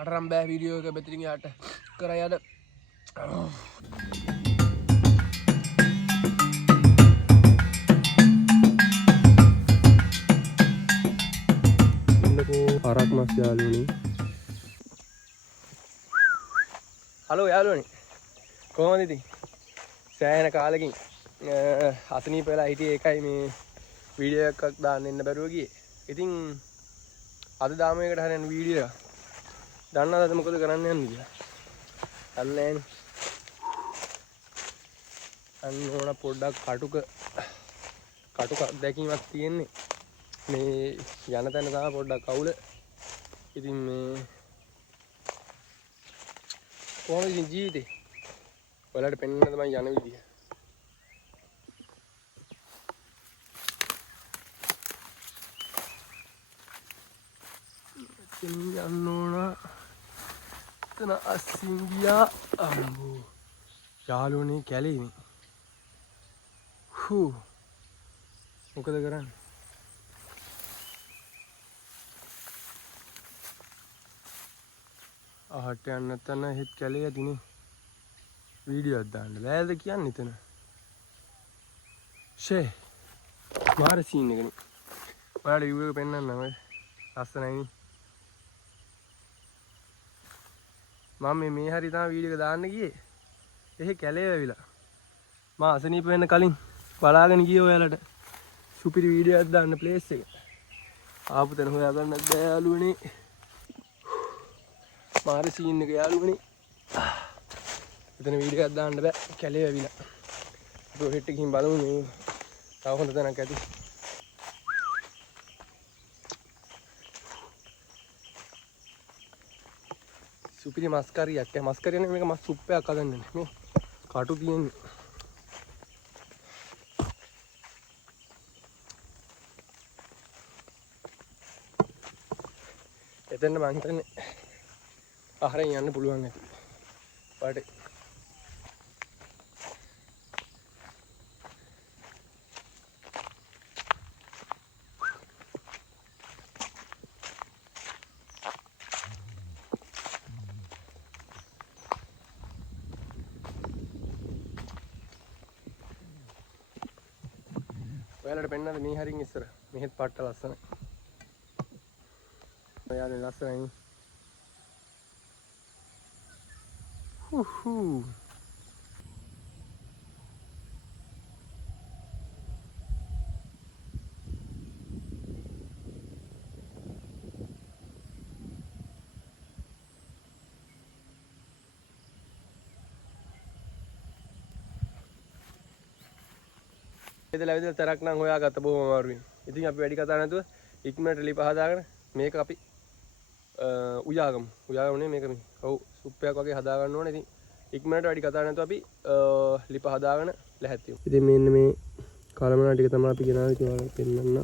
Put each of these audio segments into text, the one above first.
මට නම් බෑ වීඩියෝ එක මෙතනින් යාට කරා යන්න. හරක් මස් යාළුවනේ. හලෝ යාළුවනේ. කොහොමද ඉතින්? සෑහෙන කාලෙකින් අසනීප වෙලා හිටියේ ඒකයි මේ වීඩියෝ එකක් දාන්න ඉන්න බැරුව ගියේ. ඉතින් අද දාම එකට හරියන වීඩියෝ එක. දන්නවද අද මොකද කරන්න යන්නේ කියලා? දන්නේ නැහැ. අන්න ඕන පොඩ්ඩක් කටුක අත්දැකීමක් තියෙන්නේ. මේ යන තැන තමයි පොඩ්ඩක් අවුල. ඉතින් මේ කොහොමද ඉතින් ජීවිතේ? ඔයාලට පෙන්වන්න තමයි යන විදිය. ඉතින් යන්න ඕන. එතන අස්සින් ගියා. අම්බෝ. යාළුවනේ කැලේනේ. මොකද කරන්නේ? අහට යන්න නැත්නම් හෙත් කැලේ යදිනේ. වීඩියෝ එකක් දාන්න බෑද කියන්නේ එතන. ෂේ. මාර සීන් එකනේ. ඔයාලට view එක පෙන්නන්නම් ඔය. ලස්සනයිනේ. මම මේ හරි තමයි වීඩියෝ එක දාන්න ගියේ. එහෙ කැලේ වැවිලා. මම අසනීප වෙන්න කලින් බලාගෙන ගියේ ඔයාලට සුපිරි වීඩියෝ එකක් දාන්න ප්ලේස් එක. ආපු තැන හොයාගන්න බෑ යාළුවනේ. මාර සීන් එක යාළුවනේ. එතන වීඩියෝ එකක් දාන්න බෑ කැලේ වැවිලා. අපි හෙට් එකකින් බලමු මේ තව හොඳ තැනක් ඇති. සුපිරි මස් කරියක්. මස් කරිය නෙමෙයි මේක මස් සුප්පයක් හදන්නේ. මේ කටු තියෙන්නේ. එතන මං හිතන්නේ ආහාරයෙන් යන්න පුළුවන් නැති. ඔයාලට පෙන්නද මේ හරින් ඉස්සර. මෙහෙත් පාට්ට ලස්සනයි. ඔයාලේ ලස්සනයි. ඉතින් තරක් නම් හොයාගත්ත බොහොම අමාරුයි. ඉතින් අපි වැඩි කතා නැතුව ඉක්මනට ලිප හදාගෙන මේක අපි උයාගමු. උයාගමුනේ මේක මේ. ඔව් සුප්පයක් වගේ හදාගන්න ඕනේ. ඉතින් ඉක්මනට වැඩි කතා නැතුව අපි ලිප හදාගෙන ලැහැත් වෙමු. ඉතින් මෙන්න මේ කලමනා ටික තමයි අපි ගෙනාවේ. ඉතින් ඔයාලට පෙන්නන්න.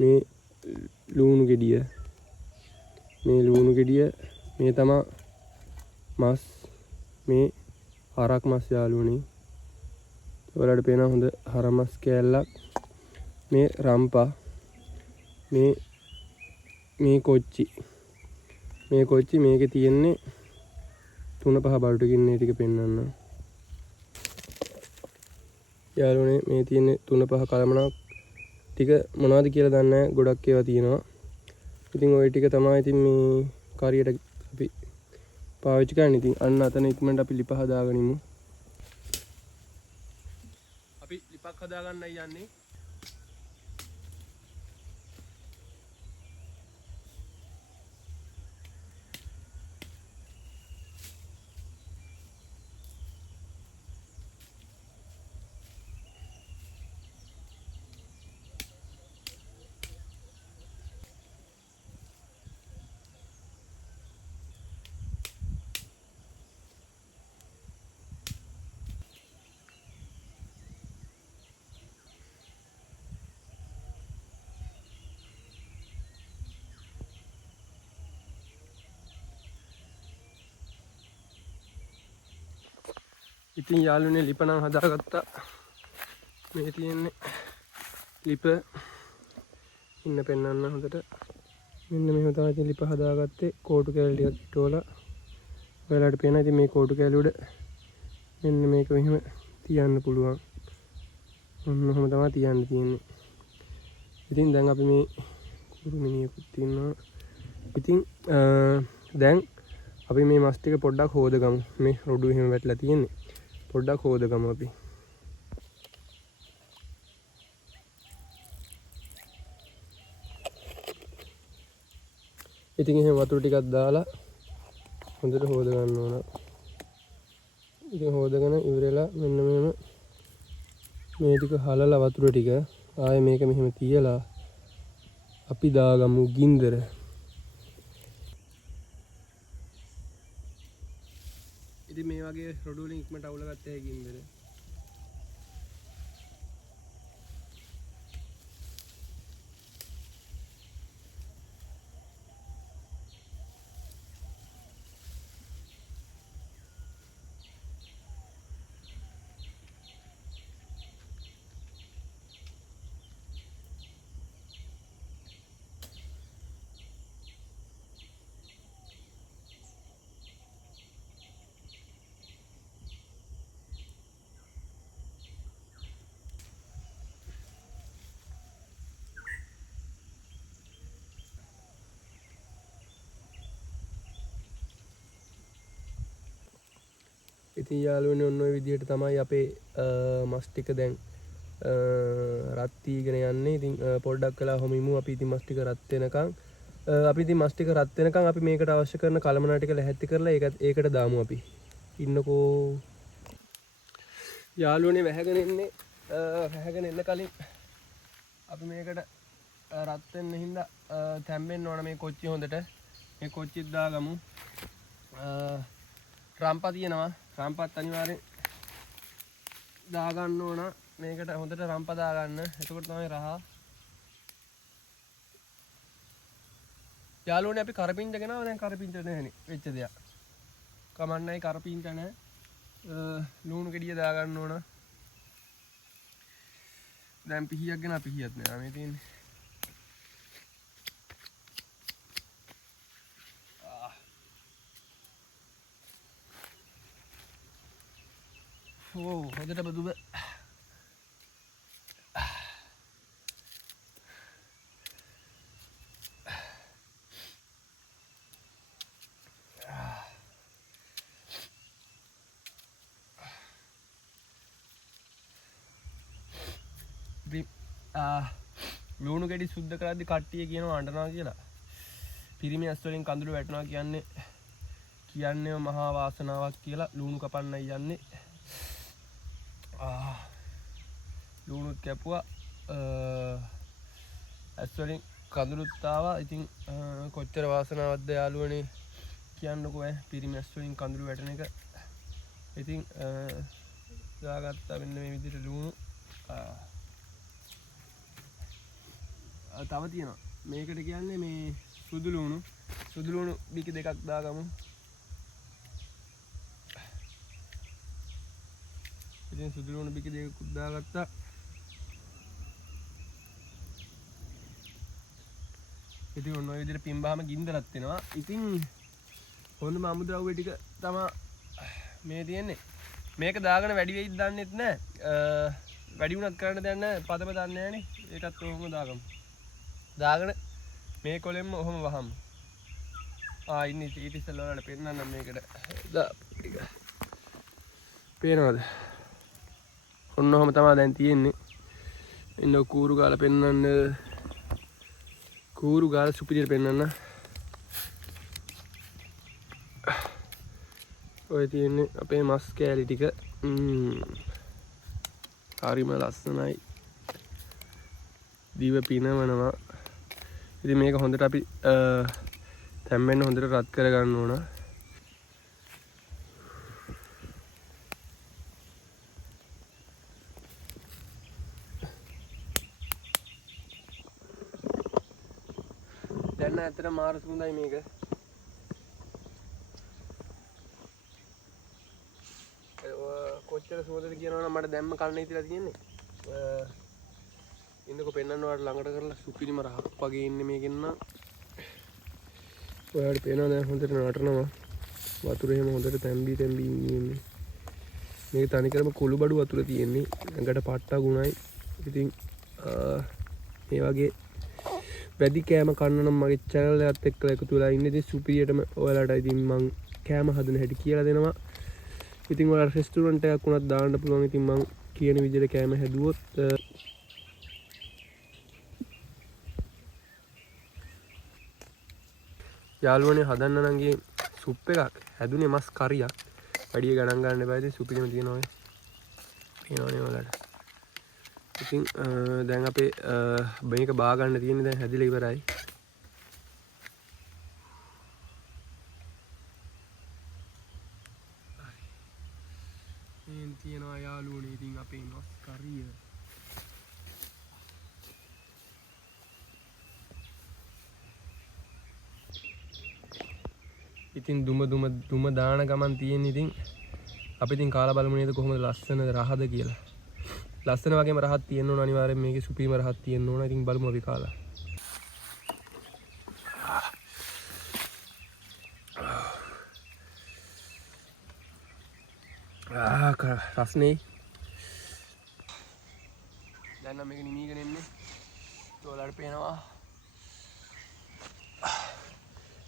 මේ ලුණු ගෙඩිය. මේ තමයි මස්. මේ හරක් මස් යාළුවනේ. ඔයාලට පේන හොඳ හරමස් කෑල්ලක්. මේ රම්පා. මේ කොච්චි. මේකේ තියෙන්නේ 3-5 බල්ටකින් මේ ටික පෙන්නන්න. යාළුවනේ මේ තියෙන්නේ 3-5 කලමනක් ටික මොනවද කියලා දන්නේ නැහැ. ගොඩක් ඒවා තියෙනවා. ඉතින් ওই ටික තමයි ඉතින් මේ කාරියට අපි පාවිච්චි කරන්නේ. ඉතින් අන්න අතන ඉක්මනට අපි ලිප හදාගෙන ඉමු. අපි ලිපක් හදාගන්නයි යන්නේ. ඉතින් යාළුවනේ ලිප නම් හදාගත්තා. මේ තියෙන්නේ ලිප. ඉන්න පෙන්නන්න හොඳට. මෙන්න මෙහෙම තමයි ඉතින් ලිප හදාගත්තේ කෝටු කැලි ටිකක් ඉටවලා. ඔයාලට පේනවා ඉතින් මේ කෝටු කැලි උඩ මෙන්න මේක මෙහෙම තියන්න පුළුවන්. ඔන්න ඔහොම තමයි තියන්න තියෙන්නේ. ඉතින් දැන් අපි මේ කුරු මිනිහෙකුත් ඉන්නවා. ඉතින් දැන් අපි මේ මස් ටික පොඩ්ඩක් හොදගමු. මේ රොඩු එහෙම වැටලා තියෙන්නේ. පොඩ්ඩක් හොදගමු අපි. ඉතින් එහෙම වතුර ටිකක් දාලා හොඳට හොද ගන්න ඕන. ඉතින් හොදගෙන ඉවරලා මෙන්න මෙහෙම මේ ටික හලලා වතුර ටික ආයේ මේක මෙහෙම තියලා අපි දාගමු ගින්දර. ඉතින් මේ වගේ රොඩු වලින් ඉක්මනට අවුලගත්ත හැකි ගින්දර. ඉතින් යාළුවනේ ඔන්න ඔය විදිහට තමයි අපේ මස් ටික දැන් රත් වීගෙන යන්නේ. ඉතින් පොඩ්ඩක් වෙලා ඔහොම ඉමු අපි. ඉතින් මස් ටික රත් වෙනකන් අපි මේකට අවශ්‍ය කරන කලමනා ටික ලැහැත්ති කරලා ඒකට දාමු අපි. ඉන්නකෝ යාළුවනේ වැහැගෙන එන්න කලින් අපි මේකට රත් වෙන්න හින්දා තැම්බෙන්න ඕන මේ කොච්චි හොඳට. මේ කොච්චිත් දාගමු. රම්පා තියෙනවා. රම්පත් අනිවාර්යෙන් දාගන්න ඕන. මේකට හොඳට රම්පා දාගන්න. එතකොට තමයි රහ. යාළුවනේ අපි කරපිංච ගෙනාවා. දැන් කරපිංච නැහැනේ වෙච්ච දෙයක්. කමන්නයි කරපිංච නැහැ. ලුණු ගෙඩිය දාගන්න ඕන. දැන් පිහියක් ගෙන පිහියක් නෑ මේ තියෙන්නේ. ඕ හොඳට බදුබ. ලුණු ගෙඩි සුද්ධ කරද්දි කට්ටිය කියනවා අඬනවා කියලා. පිරිමි ඇස් වලින් කඳුළු වැටෙනවා කියන්නේ මහා වාසනාවක් කියලා. ලුණු කපන්නයි යන්නේ. ලුණුත් කැපුවා. ඇස් වලින් කඳුළුත් ආවා. ඉතින් කොච්චර වාසනාවක්ද යාළුවනේ කියන්නකෝ පිරිමි ඇස් වලින් කඳුළු වැටෙන එක. ඉතින් දාගත්තා මෙන්න මේ විදිහට ලුණු. තව තියෙනවා. මේකට කියන්නේ මේ සුදු ලුණු බිකි දෙකක් දාගමු. ඉතින් සුදු ලුණු බිකි දෙකක් දාගත්තා. ඉතින් ඔන්න ඔය විදිහට පිම්බාම ගින්දරත් වෙනවා. ඉතින් හොඳම අමුද්‍රව්‍ය ටික තමයි මේ තියෙන්නේ. මේක දාගෙන වැඩි වෙයිද දන්නෙත් නැහැ. වැඩි වුණත් කරන්න දෙයක් නැහැ. පදම දන්නේ නැහනේ. ඒකත් ඔහොම දාගමු. දාගෙන මේ කොලෙන්ම ඔහොම වහමු. ඉන්නේ ඊට ඉස්සෙල්ලා ඔයාලට පෙන්නන්න මේකට ටික. පේනවද? ඔන්න ඔහොම තමයි දැන් තියෙන්නේ. ඉන්න කූරු ගාලා පෙන්නන්න. කූරු ගාලා සුපිරියට පෙන්නන්න. ඔය තියෙන්නේ අපේ මස් කෑලි ටික. හරිම ලස්සනයි. දිව පිනවනවා. ඉතින් මේක හොඳට අපි තැම්බෙන්න හොඳට රත් කරගන්න ඕන. දැන් ඇත්තට මාර සුන්දරයි මේක. කොච්චර සුවඳද කියනවනම් මට දැම්ම කන්න හිතලා තියෙන්නේ. ඉන්නකො පෙන්නන්න ඔයාලට ළඟට කරලා සුපිරිම රහක් වගේ ඉන්නේ මේකෙන් නම්. ඔයාලට පේනවා දැන් හොඳට නටනවා. වතුර එහෙම හොඳට තැම්බි ඉන්නේ. මේක තනිකරම කුළු බඩු වතුර තියෙන්නේ. ඇඟට පට්ටා ගුණයි. ඉතින් මේ වගේ වැඩි කෑම කන්න නම් මගේ channel එකත් එක්කලා එකතු වෙලා ඉන්න. ඉතින් සුපිරියටම ඔයාලට ඉතින් මං කෑම හදන හැටි කියලා දෙනවා. ඉතින් ඔයාලා රෙස්ටුරන්ට් එකක් වුණත් දාන්න පුළුවන්. ඉතින් මං කියන විදිහට කෑම හැදුවොත් යාළුවනේ හදන්න නම් ගියේ සුප් එකක්. හැදුනේ මස් කරියක්. වැඩි ගණන් ගන්න එපා. ඉතින් සුපිරිම තියෙනවා ඔය. පේනවනේ ඔයාලට. ඉතින් දැන් අපේ මේක බා ගන්න තියෙන්නේ දැන් හැදිලා ඉවරයි. මේ තියෙනවා යාළුවනේ ඉතින් අපේ මස් කරිය. ඉතින් දුම දාන ගමන් තියෙන්නේ. ඉතින් අපි ඉතින් කාලා බලමු නේද කොහොමද ලස්සනද රහද කියලා. ලස්සන වගේම රහත් තියෙන්න ඕන අනිවාර්යෙන්. මේකේ සුපීම රහත් තියෙන්න ඕන. ඉතින් බලමු අපි කාලා. රස්නේ. දැන් නම් මේක නිමීගෙන එන්නේ. ඔයාලට පේනවා.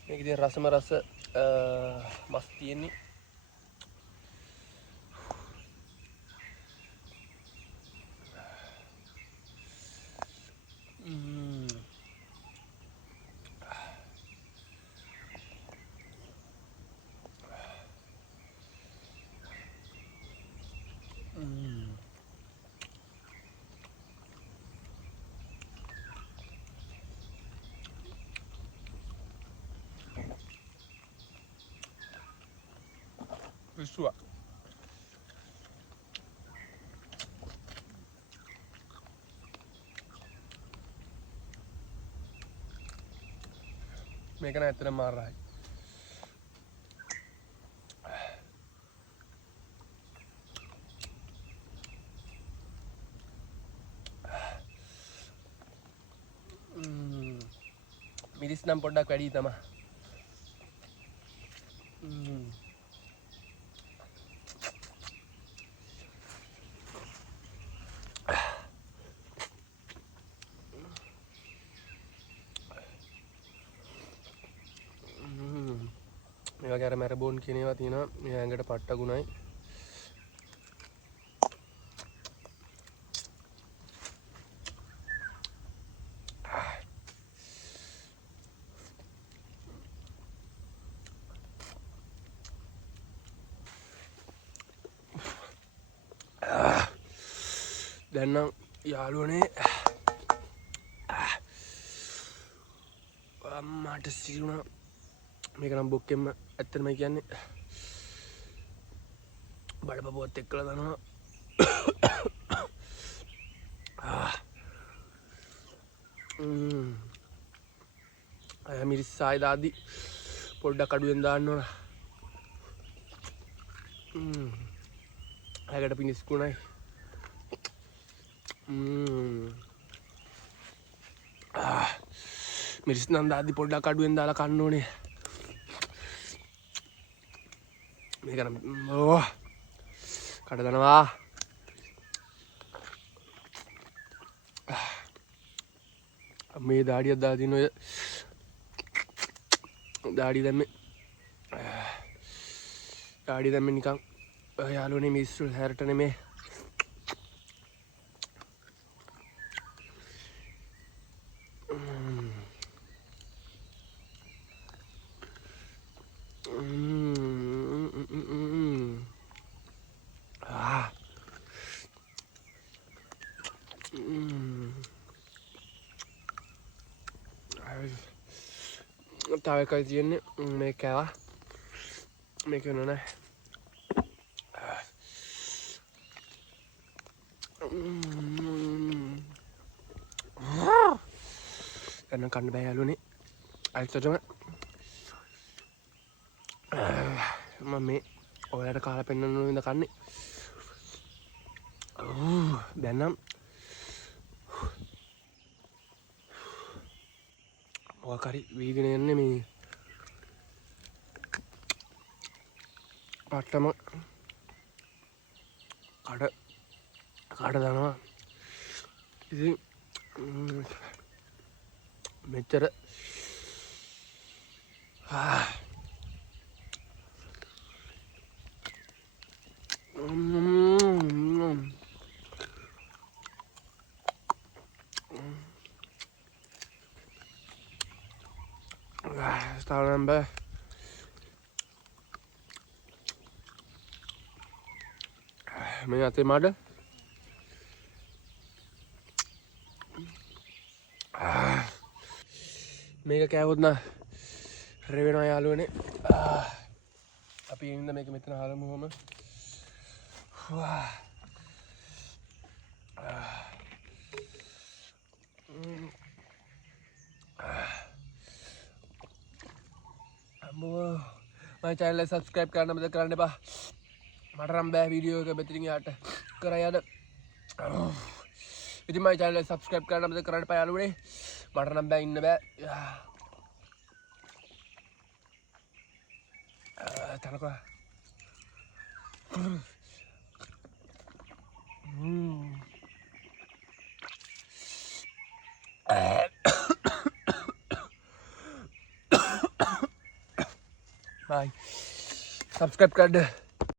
මේක ඉතින් රසම රස මස් තියෙන්නේ. Pessoal. මේක නම් ඇත්තටම මාරයි. මිරිස් නම් පොඩ්ඩක් වැඩි තමයි. මේ වගේ අර මැරබෝන් කියන ඒවා තියෙනවා. මේ ඇඟට පට්ට ගුණයි. දැන් නම් යාළුවනේ අම්මාට සිරුණා. මේක නම් බොක්කෙම ඇත්තටම කියන්නේ බඩපපුවත් එක්කලා දානවා. මිරිස් සාය දාද්දි පොඩ්ඩක් අඩුවෙන් දාන්න ඕන. ඇඟට පිනිස්කුණයි. මිරිස් නම් දාද්දි පොඩ්ඩක් අඩුවෙන් දාලා කන්න ඕනේ. මේක නම් කඩ දනවා. මේ දාඩියක් දාලා තියෙන ඔය දාඩිය දැම්මේ නිකන් යාළුවනේ මිස්සු හැරට නෙමේ. තව එකයි තියෙන්නේ මේ කෑවා. මේක වෙන නෑ. එන්න කන්න බෑ යාළුවනේ. ඇත්තටම මම මේ ඔයාලට කාලා පෙන්නන්න ඕන විදිහට කන්නේ. දැන් නම් මොකක් හරි වීගෙන යන්නේ මේ පට්ටම කඩ දනවා. ඉතින් මෙච්චර ස්ථාවනම් බෑ. මේ අතේ මඩ මේක කෑවොත් නම් රෙවෙනවා යාළුවනේ. අපි ඉන්න මේක මෙතන හලමු කොහම. මගේ channel එක subscribe කරන්න මතක කරන්න එපා. මට නම් බෑ වීඩියෝ එක මෙතනින් යාට කරා යන්න. ඉතින් මගේ channel එක subscribe කරන්න මතක කරන්න එපා යාළුවනේ. මට නම් බෑ ඉන්න බෑ. තනකොළ bye. Subscribe कर दे.